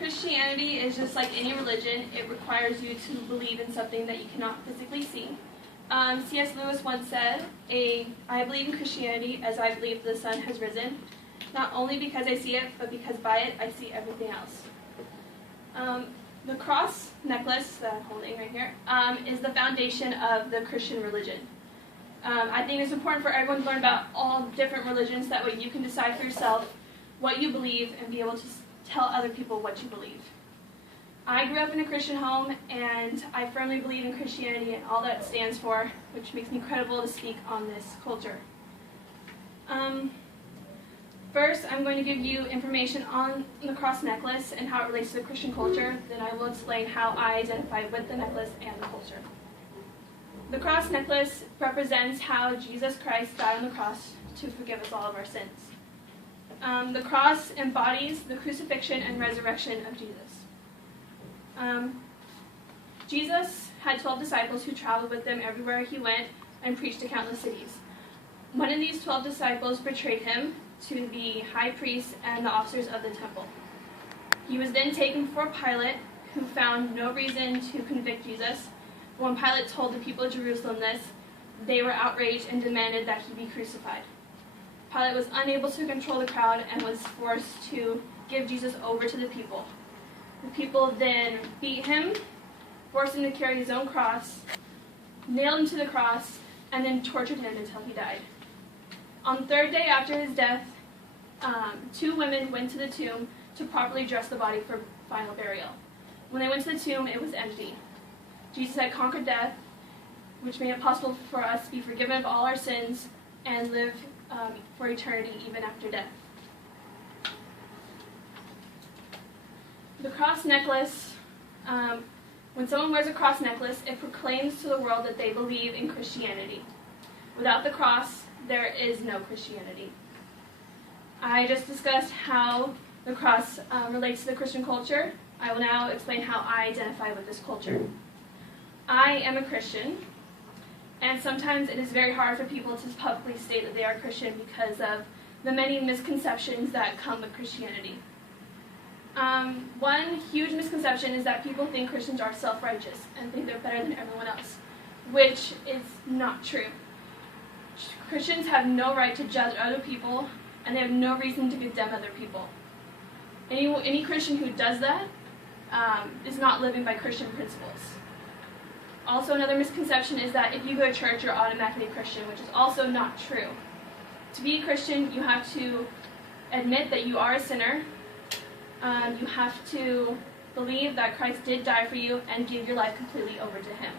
Christianity is just like any religion. It requires you to believe in something that you cannot physically see. C.S. Lewis once said, I believe in Christianity as I believe the sun has risen, not only because I see it, but because by it I see everything else. The cross necklace that I'm holding right here is the foundation of the Christian religion. I think it's important for everyone to learn about all different religions. That way you can decide for yourself what you believe and be able to tell other people what you believe. I grew up in a Christian home, and I firmly believe in Christianity and all that it stands for, which makes me credible to speak on this culture. First, I'm going to give you information on the cross necklace and how it relates to the Christian culture. Then I will explain how I identify with the necklace and the culture. The cross necklace represents how Jesus Christ died on the cross to forgive us all of our sins. The cross embodies the crucifixion and resurrection of Jesus. Jesus had 12 disciples who traveled with him everywhere he went and preached to countless cities. One of these 12 disciples betrayed him to the high priest and the officers of the temple. He was then taken before Pilate, who found no reason to convict Jesus. When Pilate told the people of Jerusalem this, they were outraged and demanded that he be crucified. Pilate was unable to control the crowd and was forced to give Jesus over to the people. The people then beat him, forced him to carry his own cross, nailed him to the cross, and then tortured him until he died. On the third day after his death, 2 women went to the tomb to properly dress the body for final burial. When they went to the tomb, it was empty. Jesus had conquered death, which made it possible for us to be forgiven of all our sins and live for eternity even after death. The cross necklace, when someone wears a cross necklace, it proclaims to the world that they believe in Christianity. Without the cross, there is no Christianity. I just discussed how the cross relates to the Christian culture. I will now explain how I identify with this culture. I am a Christian, and sometimes it is very hard for people to publicly state that they are Christian because of the many misconceptions that come with Christianity. One huge misconception is that people think Christians are self-righteous and think they're better than everyone else, which is not true. Christians have no right to judge other people, and they have no reason to condemn other people. Any Christian who does that is not living by Christian principles. Also, another misconception is that if you go to church, you're automatically a Christian, which is also not true. To be a Christian, you have to admit that you are a sinner. You have to believe that Christ did die for you and give your life completely over to him.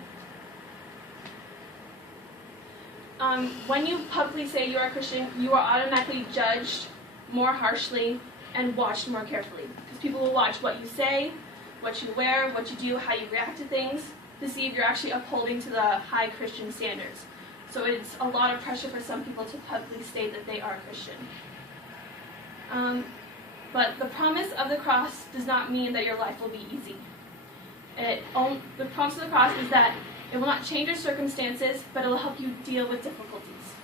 When you publicly say you are a Christian, you are automatically judged more harshly and watched more carefully. Because people will watch what you say, what you wear, what you do, how you react to things, to see if you're actually upholding to the high Christian standards. So it's a lot of pressure for some people to publicly state that they are a Christian. But the promise of the cross does not mean that your life will be easy. The promise of the cross is that it will not change your circumstances, but it will help you deal with difficulties.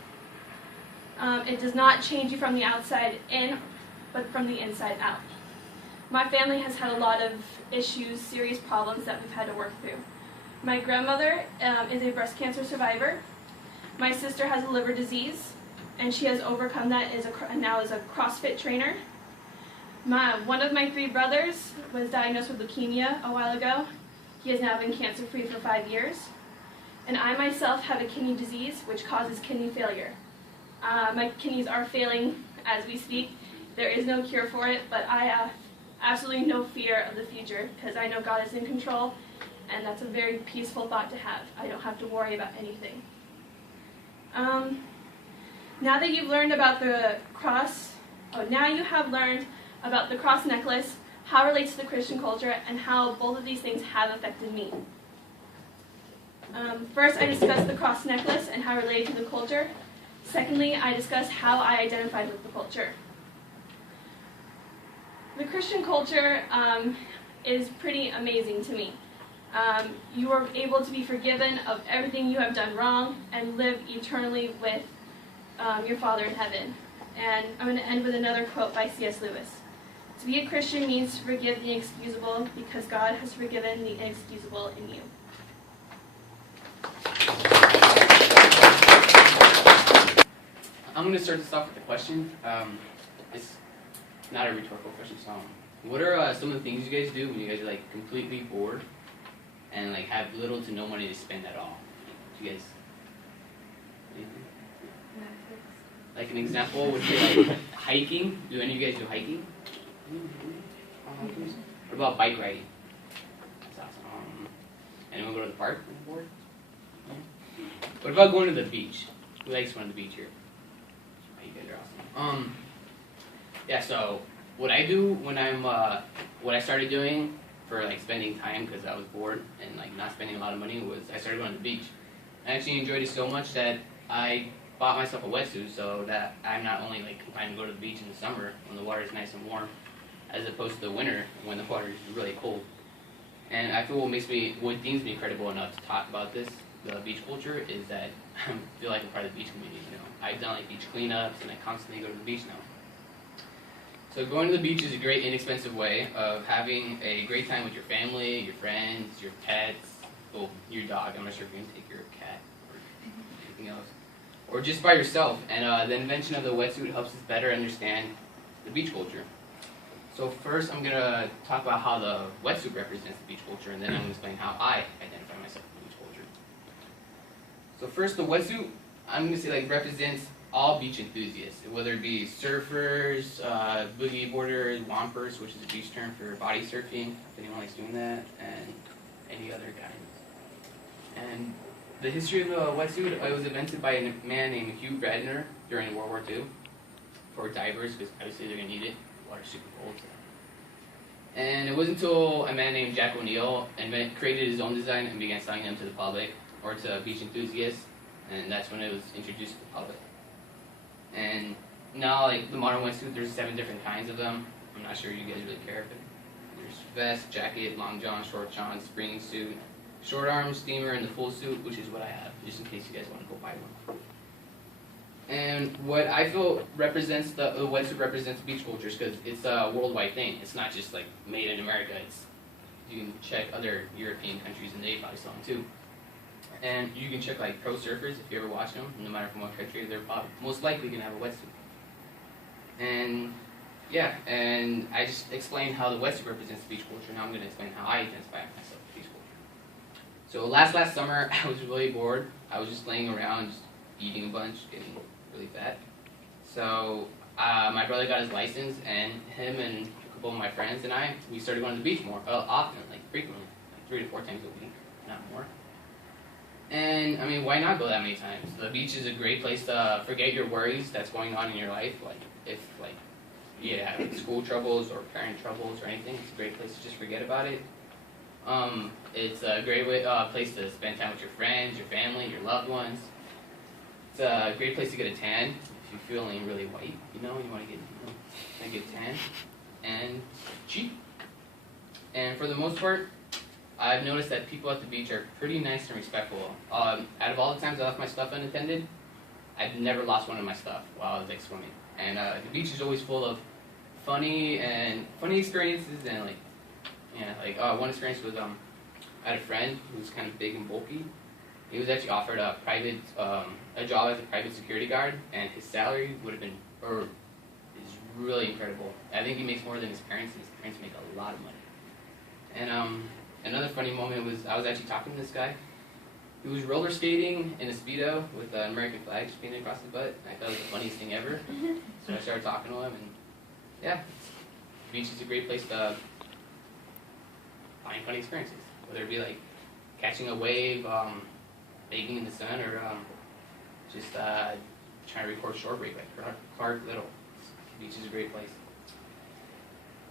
It does not change you from the outside in, but from the inside out. My family has had a lot of issues, serious problems that we've had to work through. My grandmother is a breast cancer survivor. My sister has a liver disease, and she has overcome that now as a CrossFit trainer. One of my 3 brothers was diagnosed with leukemia a while ago. He has now been cancer-free for 5 years. And I myself have a kidney disease which causes kidney failure. My kidneys are failing as we speak. There is no cure for it, but I have absolutely no fear of the future because I know God is in control, and that's a very peaceful thought to have. I don't have to worry about anything. Now that you've learned about the cross, now you have learned about the cross necklace, how it relates to the Christian culture, and how both of these things have affected me. First, I discussed the cross necklace and how it related to the culture. Secondly, I discussed how I identified with the culture. The Christian culture is pretty amazing to me. You are able to be forgiven of everything you have done wrong and live eternally with your Father in heaven. And I'm going to end with another quote by C.S. Lewis. To be a Christian means to forgive the inexcusable because God has forgiven the inexcusable in you. I'm going to start this off with a question. It's not a rhetorical question, so what are some of the things you guys do when you guys are like completely bored and like have little to no money to spend at all? Do you guys? Anything? Like an example would be like hiking. Do any of you guys do hiking? What about bike riding? That's awesome. Anyone go to the park when you're bored? What about going to the beach? Who likes going to the beach here? Oh, you guys are awesome. Yeah. So what I do when I'm what I started doing for like spending time because I was bored and like not spending a lot of money was I started going to the beach. I actually enjoyed it so much that I bought myself a wetsuit so that I'm not only like confined to go to the beach in the summer when the water is nice and warm, as opposed to the winter when the water is really cold. And I feel what deems me credible enough to talk about this, the beach culture, is that I feel like I'm part of the beach community. You know, I've done like beach cleanups and I constantly go to the beach now. So going to the beach is a great inexpensive way of having a great time with your family, your friends, your pets, well, your dog. I'm not sure if you're going to take your cat or anything else. Or just by yourself. And the invention of the wetsuit helps us better understand the beach culture. So first I'm going to talk about how the wetsuit represents the beach culture, and then I'm going to explain how I identify myself with the beach culture. So first, the wetsuit, I'm going to say like represents all beach enthusiasts, whether it be surfers, boogie boarders, wompers, which is a beach term for body surfing, if anyone likes doing that, and any other kind. And the history of the wetsuit, it was invented by a man named Hugh Radner during World War II for divers, because obviously they're going to need it. Water's super cold. So. And it wasn't until a man named Jack O'Neill created his own design and began selling them to the public, or to beach enthusiasts, and that's when it was introduced to the public. And now, like the modern wetsuit, there's 7 different kinds of them. I'm not sure you guys really care, but there's vest, jacket, long john, short john, spring suit, short arm, steamer, and the full suit, which is what I have, just in case you guys want to go buy one. And what I feel represents the wetsuit represents beach cultures because it's a worldwide thing. It's not just like made in America. You can check other European countries and they probably sell them too. And you can check like pro surfers if you ever watch them, no matter from what country, they're most likely gonna have a wetsuit. And yeah, and I just explained how the wetsuit represents the beach culture. Now I'm gonna explain how I identify myself with beach culture. So last summer I was really bored. I was just laying around, just eating a bunch, getting really fat. So my brother got his license, and him and a couple of my friends and we started going to the beach more often, like frequently, like 3 to 4 times a week, not more. And I mean, why not go that many times? The beach is a great place to forget your worries that's going on in your life. Like if you have school troubles or parent troubles or anything, it's a great place to just forget about it. It's a great place to spend time with your friends, your family, your loved ones. It's a great place to get a tan if you're feeling really white. You want to get a good tan, and cheap. And for the most part, I've noticed that people at the beach are pretty nice and respectful. Out of all the times I left my stuff unattended, I've never lost one of my stuff while I was like swimming. And the beach is always full of funny experiences, and one experience was I had a friend who was kind of big and bulky. He was actually offered a job as a private security guard, and his salary is really incredible. I think he makes more than his parents, and his parents make a lot of money. And another funny moment was I was actually talking to this guy. He was roller skating in a Speedo with an American flag painted across the butt. I thought it was the funniest thing ever. So I started talking to him, and yeah, the beach is a great place to find funny experiences. Whether it be like catching a wave, baking in the sun, or just trying to record short break like Clark Little. The beach is a great place.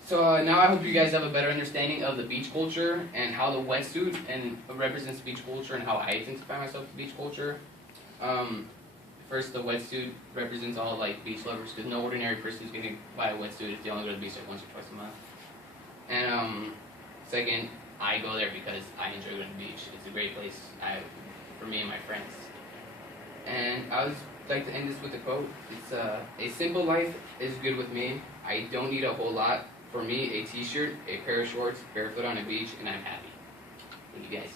So now I hope you guys have a better understanding of the beach culture and how the wetsuit represents beach culture and how I identify myself with beach culture. First, the wetsuit represents all like beach lovers, because no ordinary person is going to buy a wetsuit if they only go to the beach like once or twice a month. And second, I go there because I enjoy going to the beach. It's a great place for me and my friends. And I would like to end this with a quote. It's a simple life is good with me. I don't need a whole lot For me, a t-shirt, a pair of shorts, barefoot on a beach, and I'm happy. What do you guys